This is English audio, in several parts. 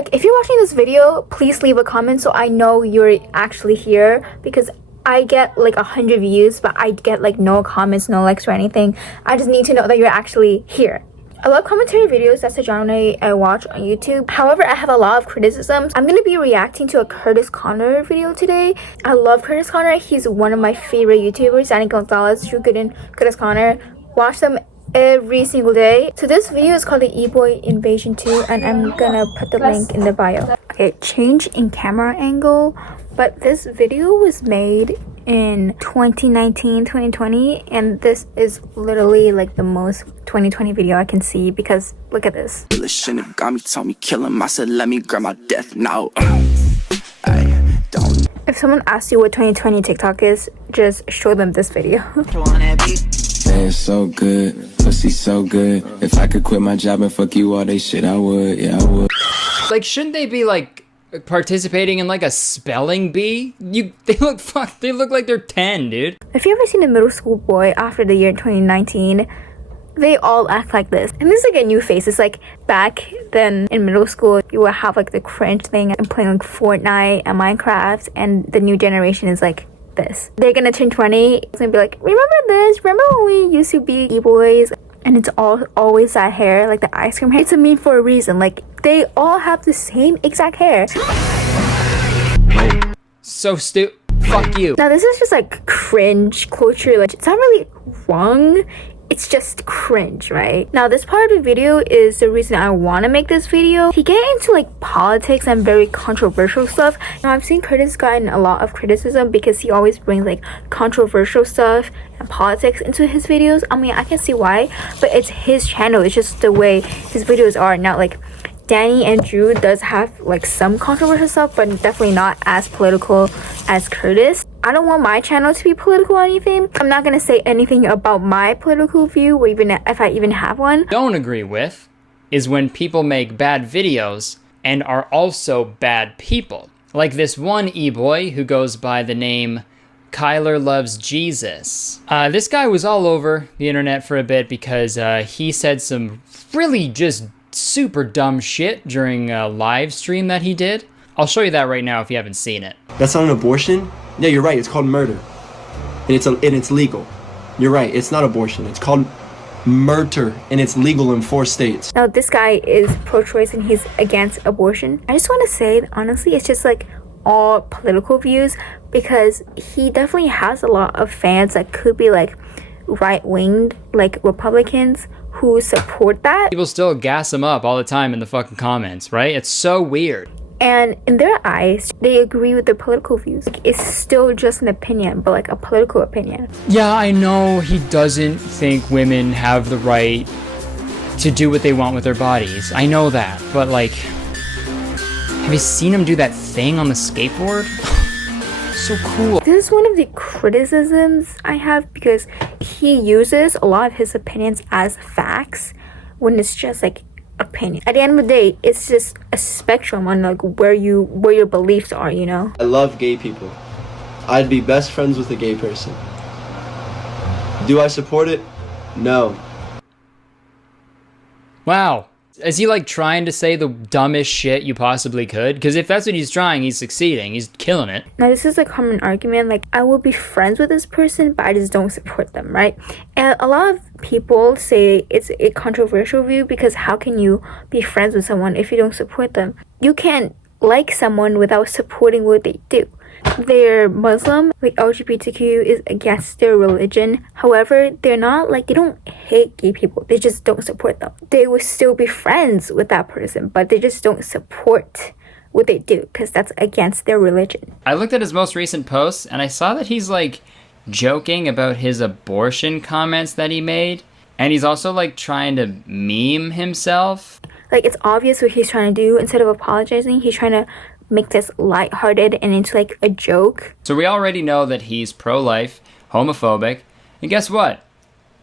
Like, if you're watching this video, please leave a comment so I know you're actually here, because I get like 100 views, but I get like no comments, no likes or anything. I just need to know that you're actually here. I love commentary videos. That's the genre I watch on YouTube. However, I have a lot of criticisms. I'm gonna be reacting to a Kurtis Conner video today. I love Kurtis Conner. He's one of my favorite YouTubers. Danny Gonzalez, Drew Gooden, Kurtis Conner. Watch them every single day. So this video is called the E-Boy Invasion 2, and I'm gonna put the link in the bio. Okay, change in camera angle. But this video was made in 2019, 2020, and this is literally like the most 2020 video I can see, because look at this. Got me, told me kill him. I said let me grab my death now. If someone asks you what 2020 TikTok is, just show them this video. It's so good, pussy so good. If I could quit my job and fuck you all day shit, I would, yeah, I would. Like, shouldn't they be like participating in like a spelling bee? They look like they're 10, dude. If you ever seen a middle school boy after the year 2019, they all act like this. And this is like a new face. It's like back then in middle school, you would have like the cringe thing and playing like Fortnite and Minecraft, and the new generation is like this. They're gonna turn 20, it's gonna be like, remember this? Remember when we used to be E-boys? And it's always that hair, like the ice cream hair. It's a meme for a reason. Like, they all have the same exact hair. So fuck you. Now this is just like cringe culture. Like, it's not really wrong, it's just cringe, right? Now this part of the video is the reason I want to make this video. He get into like politics and very controversial stuff. Now I've seen Kurtis gotten a lot of criticism because he always brings like controversial stuff and politics into his videos. I mean, I can see why, but it's his channel. It's just the way his videos are. Now, like, Danny and Drew does have like some controversial stuff, but definitely not as political as Kurtis. I don't want my channel to be political or anything. I'm not gonna say anything about my political view, or even if I even have one. Don't agree with is when people make bad videos and are also bad people. Like this one E-boy who goes by the name Kyler Loves Jesus. This guy was all over the internet for a bit because he said some really just super dumb shit during a live stream that he did. I'll show you that right now if you haven't seen it. That's not an abortion? Yeah, you're right. It's called murder. And it's legal. You're right. It's not abortion. It's called murder, and it's legal in 4 states. Now this guy is pro-choice and he's against abortion. I just want to say that honestly, it's just like all political views, because he definitely has a lot of fans that could be like right-winged, like Republicans, who support that. People still gas him up all the time in the fucking comments, right? It's so weird. And in their eyes, they agree with their political views. Like, it's still just an opinion, but like a political opinion. Yeah, I know he doesn't think women have the right to do what they want with their bodies. I know that, but like, have you seen him do that thing on the skateboard? So cool. This is one of the criticisms I have, because he uses a lot of his opinions as facts when it's just like opinion. At the end of the day, it's just a spectrum on like where your beliefs are, you know? I love gay people. I'd be best friends with a gay person. Do I support it? No. Wow. Is he like trying to say the dumbest shit you possibly could? Because if that's what he's trying, he's succeeding. He's killing it. Now this is a common argument, like, I will be friends with this person, but I just don't support them, right? And a lot of people say it's a controversial view, because how can you be friends with someone if you don't support them? You can't like someone without supporting what they do. They're Muslim, like LGBTQ is against their religion. However, they're not like, they don't hate gay people, they just don't support them. They will still be friends with that person, but they just don't support what they do because that's against their religion. I looked at his most recent posts and I saw that he's like joking about his abortion comments that he made, and he's also like trying to meme himself. Like, it's obvious what he's trying to do. Instead of apologizing, he's trying to make this lighthearted and into like a joke. So we already know that he's pro-life, homophobic, and guess what?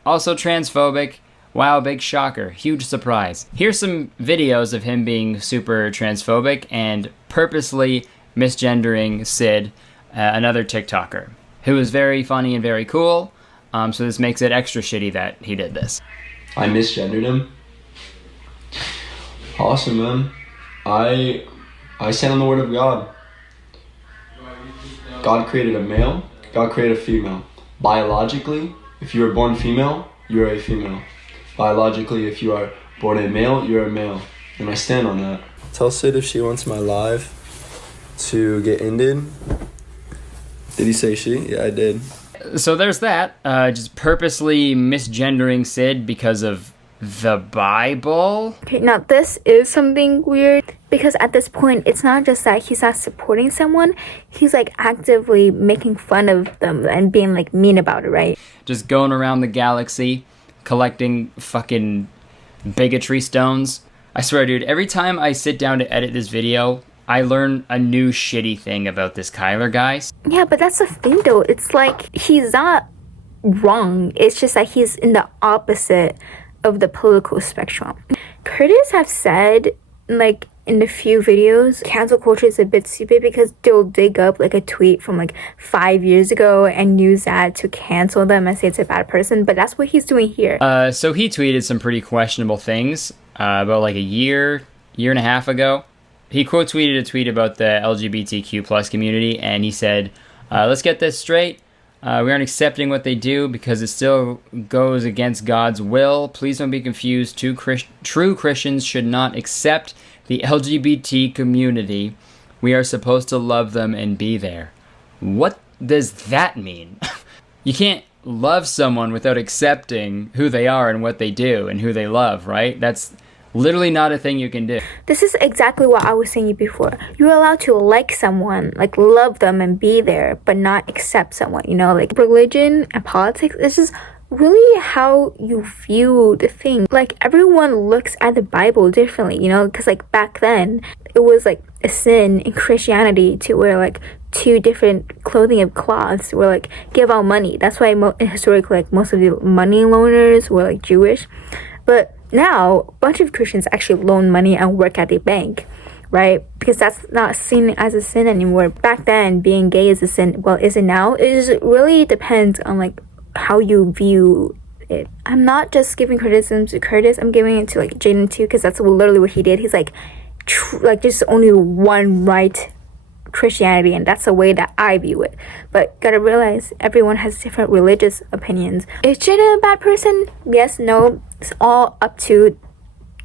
Also transphobic. Wow, big shocker, huge surprise. Here's some videos of him being super transphobic and purposely misgendering Sid, another TikToker, who is very funny and very cool. So this makes it extra shitty that he did this. I misgendered him? Awesome, man. I stand on the word of God. God created a male, God created a female. Biologically, if you were born female, you're a female. Biologically, if you are born a male, you're a male. And I stand on that. Tell Sid if she wants my live to get ended. Did he say she? Yeah, I did. So there's that. Just purposely misgendering Sid because of the Bible. Okay, now this is something weird because at this point, it's not just that he's not supporting someone, he's like actively making fun of them and being like mean about it, right? Just going around the galaxy, collecting fucking bigotry stones. I swear, dude, every time I sit down to edit this video, I learn a new shitty thing about this Kyler guy. Yeah, but that's the thing though. It's like he's not wrong. It's just that he's in the opposite of the political spectrum. Kurtis have said, like, in a few videos, cancel culture is a bit stupid because they'll dig up like a tweet from like 5 years ago and use that to cancel them and say it's a bad person, but that's what he's doing here. So he tweeted some pretty questionable things about like a year and a half ago. He quote tweeted a tweet about the LGBTQ plus community, and he said, let's get this straight. We aren't accepting what they do because it still goes against God's will. Please don't be confused. True Christians should not accept the LGBT community. We are supposed to love them and be there. What does that mean? You can't love someone without accepting who they are and what they do and who they love, right? That's literally not a thing you can do. This is exactly what I was saying before. You're allowed to like someone, like love them and be there, but not accept someone, you know? Like religion and politics is just really how you view the thing. Like everyone looks at the Bible differently, you know? Because like back then, it was like a sin in Christianity to wear like two different clothing of cloths or like give out money. That's why historically like most of the money loaners were like Jewish. But now, a bunch of Christians actually loan money and work at the bank, right? Because that's not seen as a sin anymore. Back then, being gay is a sin. Well, is it now? It just really depends on like how you view it. I'm not just giving criticism to Kurtis. I'm giving it to like Jaden too, because that's literally what he did. He's like, like there's only one right Christianity, and that's the way that I view it. But gotta realize everyone has different religious opinions. Is Jaden a bad person? Yes, no. It's all up to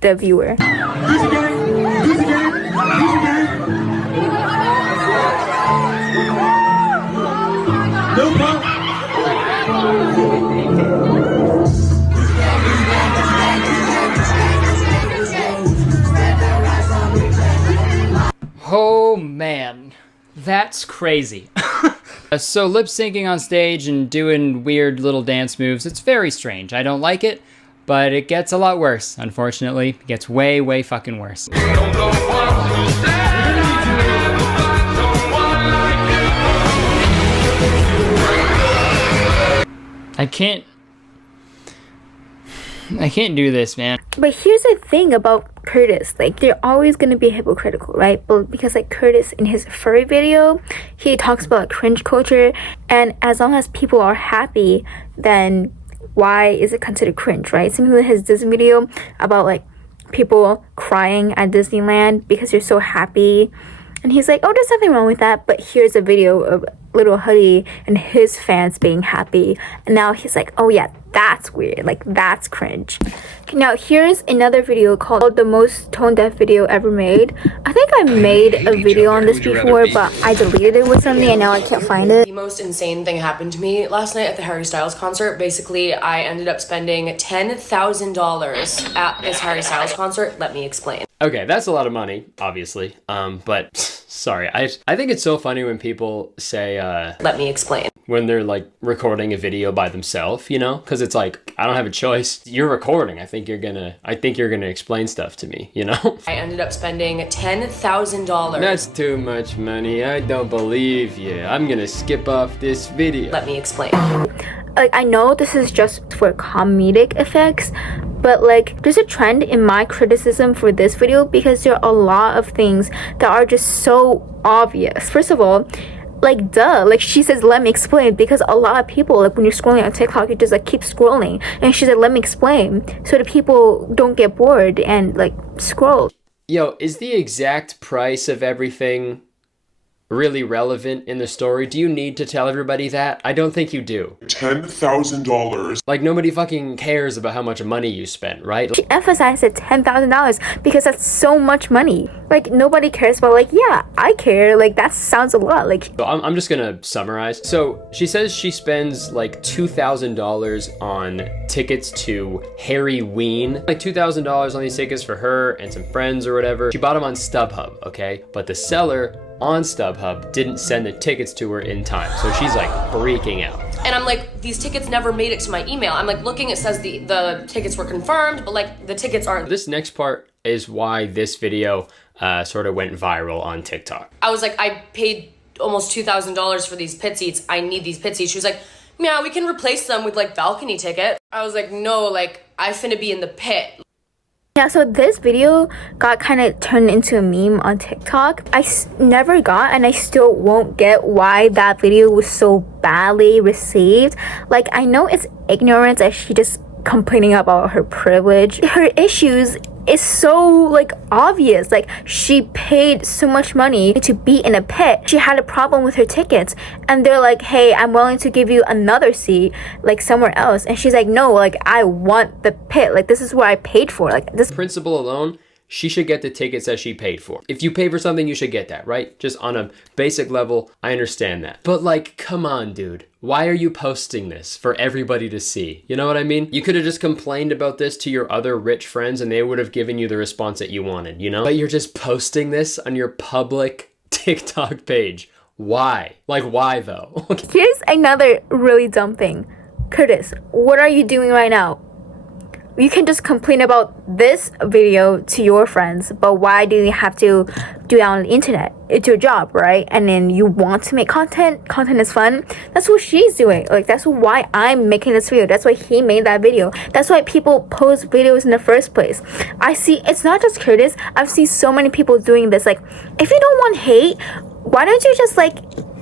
the viewer. Oh man, that's crazy. So lip syncing on stage and doing weird little dance moves, it's very strange. I don't like it, but it gets a lot worse, unfortunately. It gets way, way fucking worse. I can't do this, man. But here's the thing about Kurtis, like they're always gonna be hypocritical, right? But because like Kurtis in his furry video, he talks about like, cringe culture, and as long as people are happy, then why is it considered cringe, right? Same with his Disney video about like people crying at Disneyland because they're so happy, and he's like, oh, there's nothing wrong with that. But here's a video of Little Hoodie and his fans being happy, and now he's like, oh yeah, that's weird, like that's cringe. Now here's another video called the most tone deaf video ever made. I think I made a video on this before, but I deleted it with something and now I can't find it. The most insane thing happened to me last night at the Harry Styles concert. Basically, I ended up spending $10,000 at this Harry Styles concert. Let me explain. Okay, that's a lot of money, obviously. But sorry, I think it's so funny when people say let me explain. When they're like recording a video by themselves, you know, because it's like I don't have a choice. You're recording. I think you're gonna explain stuff to me, you know. I ended up spending $10,000. That's too much money. I don't believe you. I'm gonna skip off this video. Let me explain. Like I know this is just for comedic effects, but like there's a trend in my criticism for this video because there are a lot of things that are just so obvious. First of all, like duh, like she says let me explain because a lot of people, like when you're scrolling on TikTok, you just like keep scrolling, and she said let me explain so the people don't get bored and like scroll. Yo, is the exact price of everything really relevant in the story? Do you need to tell everybody that? I don't think you do. $10,000. Like, nobody fucking cares about how much money you spent, right? She emphasized it $10,000 because that's so much money. Like, nobody cares, but like, yeah, I care. Like, that sounds a lot. Like, So I'm just gonna summarize. So she says she spends like $2,000 on tickets to Harry Ween. Like $2,000 on these tickets for her and some friends or whatever. She bought them on StubHub, okay? But the seller on StubHub didn't send the tickets to her in time. So she's like freaking out. And I'm like, these tickets never made it to my email. I'm like looking, it says the tickets were confirmed, but like the tickets aren't. This next part is why this video sort of went viral on TikTok. I was like, I paid almost $2,000 for these pit seats. I need these pit seats. She was like, yeah, we can replace them with like balcony ticket. I was like, no, like I finna be in the pit. yeah, so this video got kind of turned into a meme on TikTok. I never got, and I still won't get why that video was so badly received. Like, I know it's ignorance that she just complaining about her privilege. Her issues is so like obvious. Like, she paid so much money to be in a pit. She had a problem with her tickets, and they're like, hey, I'm willing to give you another seat like somewhere else, and she's like, no, like I want the pit. Like, this is what I paid for. Like, this Principle alone, she should get the tickets that she paid for. If you pay for something, you should get that, right? Just on a basic level, I understand that. But like, come on, dude. Why are you posting this for everybody to see? You know what I mean? You could have just complained about this to your other rich friends and they would have given you the response that you wanted, you know? But you're just posting this on your public TikTok page. Why? Like, why though? here's another really dumb thing. Kurtis, what are you doing right now? You can just complain about this video to your friends, but why do you have to do it on the internet? It's your job, right? And then you want to make content. Content is fun. That's what she's doing. Like, that's why I'm making this video. That's why he made that video. That's why people post videos in the first place. I see, it's not just Kurtis. I've seen so many people doing this. Like, if you don't want hate, why don't you just like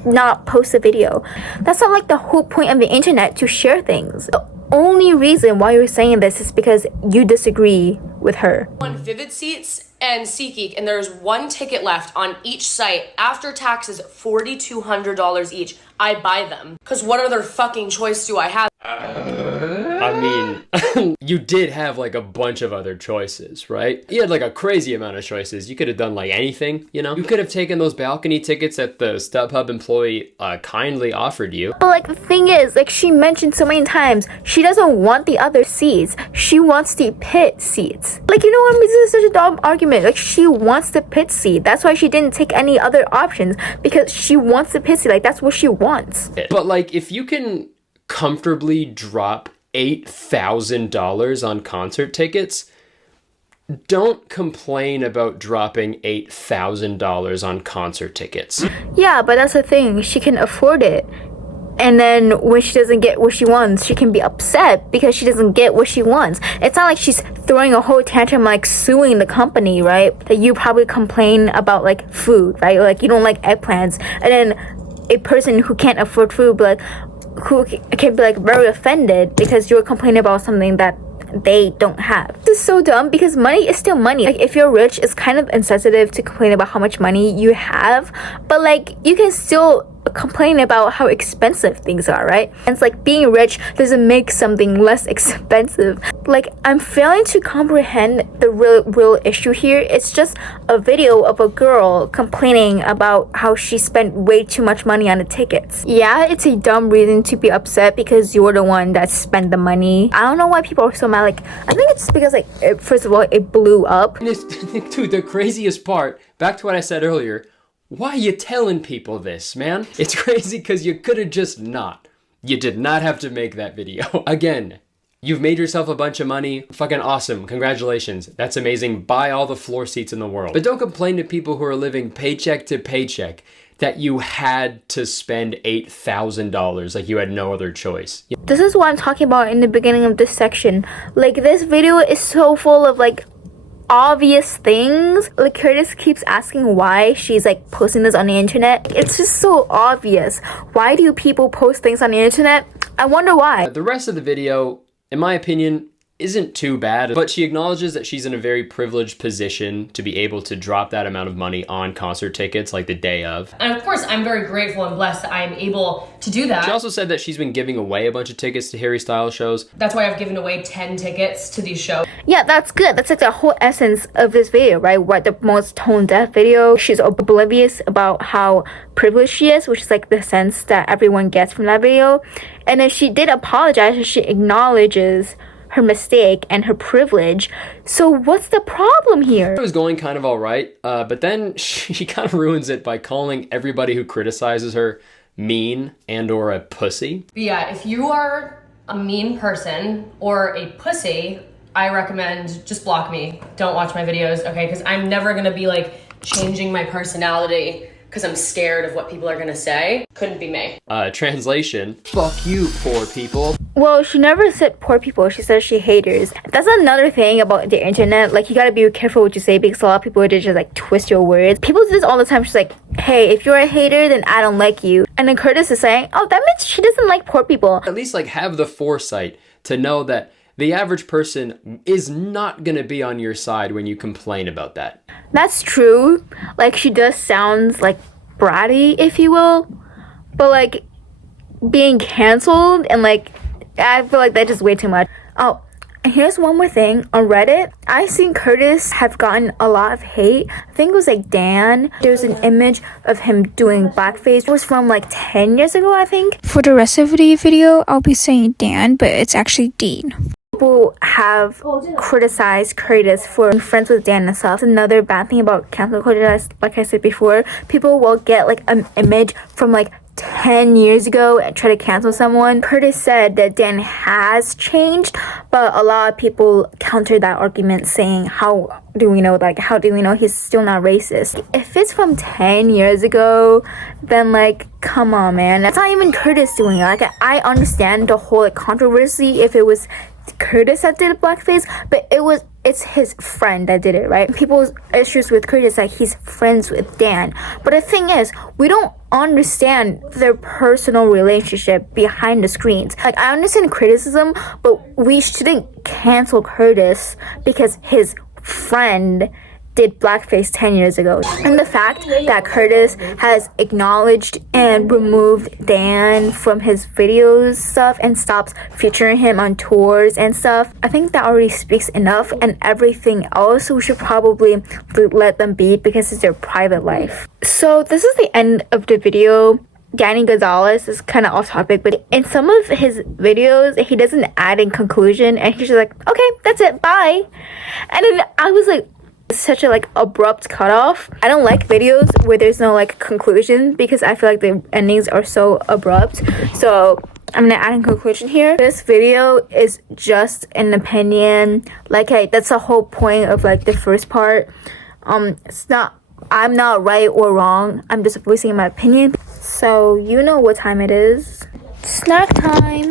not post a video? That's not like the whole point of the internet, to share things. Only reason why you're saying this is because you disagree with her. On Vivid Seats and SeatGeek, and there's one ticket left on each site. After taxes, $4,200 each. I buy them. Cause what other fucking choice do I have? I mean, you did have like a bunch of other choices, right? You had like a crazy amount of choices. You could have done like anything, you know? You could have taken those balcony tickets that the StubHub employee kindly offered you. But like, the thing is, like, she mentioned so many times, she doesn't want the other seats. She wants the pit seats. Like, you know what? This is such a dumb argument. Like, she wants the pit seat. That's why she didn't take any other options, because she wants the pit seat. Like, that's what she wants. But like, if you can comfortably drop $8,000 on concert tickets, don't complain about dropping $8,000 on concert tickets. Yeah, but that's the thing. She can afford it. And then when she doesn't get what she wants, she can be upset because she doesn't get what she wants. It's not like she's throwing a whole tantrum, like suing the company, right? That you probably complain about like food, right? Like, you don't like eggplants. And then a person who can't afford food, but who can be like very offended because you're complaining about something that they don't have. This is so dumb because money is still money. Like, if you're rich, it's kind of insensitive to complain about how much money you have, but like, you can still complain about how expensive things are, right? And it's like, being rich doesn't make something less expensive. Like, I'm failing to comprehend the real issue here. It's just a video of a girl complaining about how she spent way too much money on the tickets. Yeah, it's a dumb reason to be upset because you're the one that spent the money. I don't know why people are so mad. Like, I think it's because like, first of all, it blew up. Dude, the craziest part, back to what I said earlier, why are you telling people this, man? It's crazy because you could have just not. You did not have to make that video. Again, you've made yourself a bunch of money. Fucking awesome. Congratulations. That's amazing. Buy all the floor seats in the world. But don't complain to people who are living paycheck to paycheck that you had to spend $8,000 like you had no other choice. This is what I'm talking about in the beginning of this section. Like, this video is so full of like obvious things. Like, Kurtis keeps asking why she's like posting this on the internet. It's just so obvious. Why do people post things on the internet? I wonder why. The rest of the video, in my opinion, isn't too bad, but she acknowledges that she's in a very privileged position to be able to drop that amount of money on concert tickets like the day of. And of course, I'm very grateful and blessed that I am able to do that. She also said that she's been giving away a bunch of tickets to Harry Styles shows. That's why I've given away 10 tickets to these shows. Yeah, that's good. That's like the whole essence of this video, right? What the most tone-deaf video. She's oblivious about how privileged she is, which is like the sense that everyone gets from that video. And then she did apologize. She acknowledges her mistake and her privilege. So what's the problem here? It was going kind of all right, but then she kind of ruins it by calling everybody who criticizes her mean and or a pussy. But yeah, if you are a mean person or a pussy, I recommend just block me. Don't watch my videos, okay? Because I'm never gonna be like changing my personality because I'm scared of what people are gonna say. Couldn't be me. Translation, fuck you, poor people. Well, she never said poor people. She said she haters. That's another thing about the internet. Like, you gotta be careful what you say because a lot of people just like twist your words. People do this all the time. She's like, hey, if you're a hater, then I don't like you. And then Kurtis is saying, oh, that means she doesn't like poor people. At least like have the foresight to know that the average person is not gonna be on your side when you complain about that. That's true. Like, she does sound like bratty, if you will. But like, being canceled and like, I feel like that's just way too much. Oh, and here's one more thing. On Reddit, I've seen Kurtis have gotten a lot of hate. I think it was like Dan. There's an image of him doing blackface. It was from like 10 years ago, I think. For the rest of the video, I'll be saying Dan, but it's actually Dean. People have criticized Kurtis for being friends with Dan and stuff. Another bad thing about cancel culture, like I said before, people will get like an image from like 10 years ago and try to cancel someone. Kurtis said that Dan has changed, but a lot of people countered that argument saying, how do we know he's still not racist? If it's from 10 years ago, then like, come on, man. That's not even Kurtis doing it. Like, I understand the whole like, controversy if it was Kurtis that did blackface, but it's his friend that did it, right? People's issues with Kurtis, like, he's friends with Dan. But the thing is, we don't understand their personal relationship behind the screens. Like, I understand criticism, but we shouldn't cancel Kurtis because his friend did blackface 10 years ago. And the fact that Kurtis has acknowledged and removed Dan from his videos stuff and stops featuring him on tours and stuff, I think that already speaks enough. And everything else we should probably let them be because it's their private life. So this is the end of the video. Danny Gonzalez is kind of off topic, but in some of his videos he doesn't add in conclusion and he's just like, okay, that's it, bye. And then I was like, such a like abrupt cutoff. I don't like videos where there's no like conclusion because I feel like the endings are so abrupt. So I'm gonna add a conclusion here. This video is just an opinion. Like, hey, that's the whole point of like the first part. I'm not right or wrong. I'm just voicing my opinion. So you know what time it is. Snack time.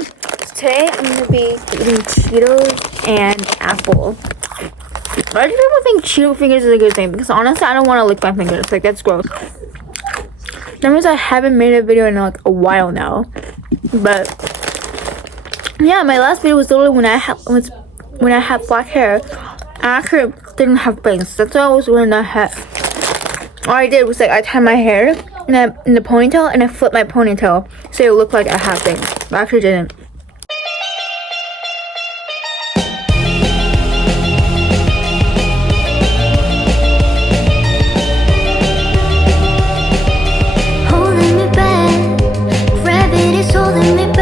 Today I'm gonna be eating Cheetos and apple. Why do people think Cheeto fingers is a good thing? Because honestly, I don't want to lick my fingers. Like, that's gross. That means I haven't made a video in like a while now. But yeah, my last video was literally when I had black hair. I actually didn't have bangs. That's why I was wearing that hat. All I did was like I tied my hair in the ponytail and I flipped my ponytail so it looked like I had bangs. But I actually didn't. Holding me back, gravity's holding me back.